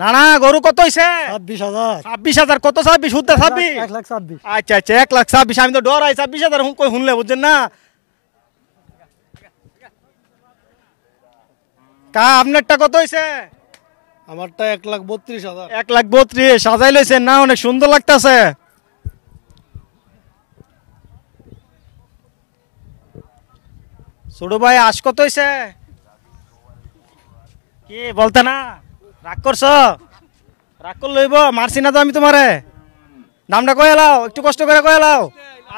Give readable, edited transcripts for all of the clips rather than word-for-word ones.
না না গরু কত হইছে? 26,000। 26,000 কত? 26 শুদ্ধ 26? 1,26,000। আচ্ছা আচ্ছা 1,26,000 আমি তো ডরাই 26,000 কই শুনলে বুঝছেন না কা আপনারটা কত হইছে? আমারটা 1,32,000। 1,32,000 সাজাই লইছেন না অনেক সুন্দর লাগতাছে। ছোট ভাই আজ কত হইছে? কি বলতে না রাগ করছো? রাগ করে লইব মারছি না তো আমি তোমারে। দামটা কয়ে লাও একটু কষ্ট করে কয়ে লাও।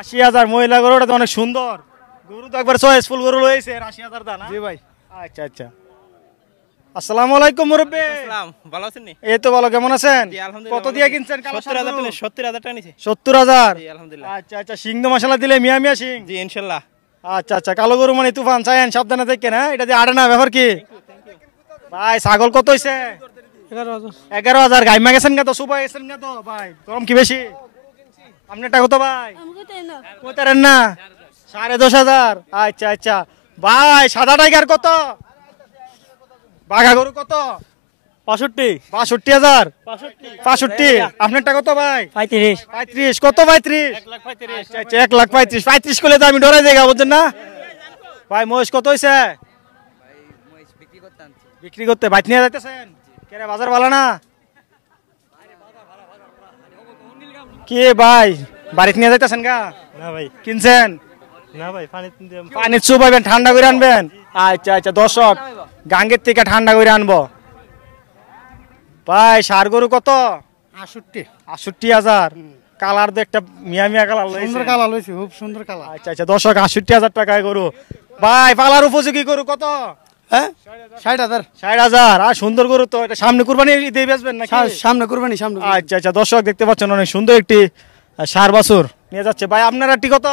80,000 মহিলা গরুটা তো অনেক সুন্দর গরু তো একবার চয়েসফুল গরু লইছে 80,000 দা না? জি ভাই। আচ্ছা আচ্ছা আসসালামু আলাইকুম মুরব্বি। আসসালাম, ভালো আছেন নি? এই তো ভালো কেমন আছেন? জি, আলহামদুলিল্লাহ, কত ভালো দিয়ে আছি। কিনছেন? 70,000 টাকা, 70,000 টাকা নিছে। 70,000। জি, আলহামদুলিল্লাহ। আচ্ছা আচ্ছা সিং তো মশলা দিলে মিয়া মিয়া সিং। জি, ইনশাআল্লাহ। আচ্ছা আচ্ছা কালো গরু মানে তুফান চাইেন সাবধানে দেখেন হ্যাঁ এটা যে আড়ে না ব্যাপার কি ভাই ছাগল কত হইছে? 11,000। 11,000 গাইমা গেছেন না তো সুপাই গেছেন না তো ভাই গরম কি বেশি? আপনারটা কত ভাই? কইতারেন না 10,500। আচ্ছা আচ্ছা ভাই সাদা টাইগার কত? বাঘা গরু কত? 65,000। 65,000। আপনারটা কত ভাই? 35,000। কত 35? 1,35,000 করলে তো আমি ডরাই যাই বুঝছেন না ভাই। মহিষ কত হইছে? বিক্রি করতে বাইত নিয়ে যাইতেছেন কেরে বাজার ভালো না কি ভাই বাড়িতে নিয়ে যাইতেছেন গা? না ভাই। কিনছেন? না ভাই পানি চুবাইবেন ঠান্ডা করে আনবেন। আচ্ছা আচ্ছা দর্শক গাঙ্গের থেকে ঠান্ডা করে আনবো ভাই। ষাড় গরু কত? 68,000। কালার তো একটা মিয়া মিয়া কালার সুন্দর কালার লইছি, খুব সুন্দর কালার। আচ্ছা আচ্ছা দর্শক 68,000 টাকায় গরু ভাই। পালার উপযোগী গরু কত? হ্যাঁ 60,000। 60,000। আর সুন্দর গরু তো এটা সামনে কুরবানি দিয়ে বেচবেন নাকি? সামনে কুরবানি সামনে। আচ্ছা আচ্ছা দর্শক দেখতে পাচ্ছেন অনেক সুন্দর একটি ষাড় বাছুর নিয়ে যাচ্ছে ভাই। আপনার একটি কত?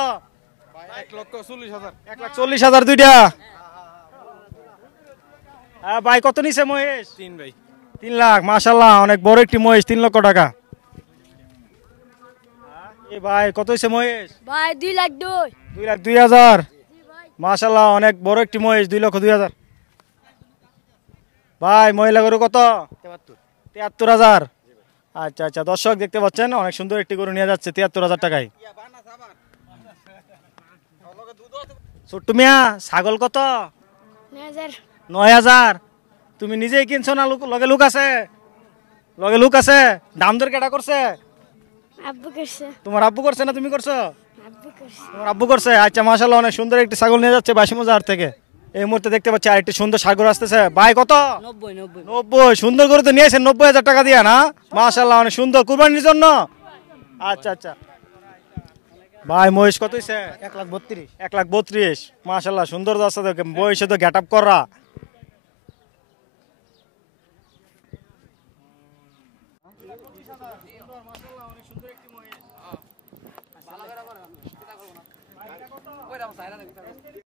1,40,000। 1,40,000 দুইটা। হ্যাঁ ভাই কত নিছে মহেশ? 3 ভাই। 3 লাখ মাশাআল্লাহ অনেক বড় একটি মহেশ 3 লক্ষ টাকা। এ ভাই কত হইছে মহেশ? ভাই 2,02,000। 2,02,000 মাশাআল্লাহ অনেক বড় একটি মহেশ 2,02,000 ভাই। মহিলা গরু কত? 73,000। আচ্ছা আচ্ছা দর্শক দেখতে পাচ্ছেন অনেক সুন্দর একটি গরু নিয়ে যাচ্ছে 73,000 টাকায়। ছোট্ট মিয়া ছাগল কত? 9,000। 9,000। তুমি নিজেই কিনছো না লগে লোক আছে? লগে লোক আছে। দাম দর কেটা করছে? আব্বু করছে। তোমার আব্বু করছে না তুমি করছো? আব্বু করছে। তোমার আব্বু করছে। আচ্ছা মাশাআল্লাহ অনেক সুন্দর একটি ছাগল নিয়ে যাচ্ছে বাসিমুজার থেকে। এই মুহূর্তে দেখতে পাচ্ছি আরেকটি সুন্দর ছাগল আসতেছে ভাই। কত? 90। সুন্দর গরু তো নিয়েছেন 90,000 টাকা দিয়া না? মাশাআল্লাহ অনেক সুন্দর কুরবানির জন্য। আচ্ছা আচ্ছা ভাই মহিষ কত হইছে? 1,32,000। 1,32,000 মাশাআল্লাহ সুন্দর আছে তো বয়সে তো গেট আপ করা।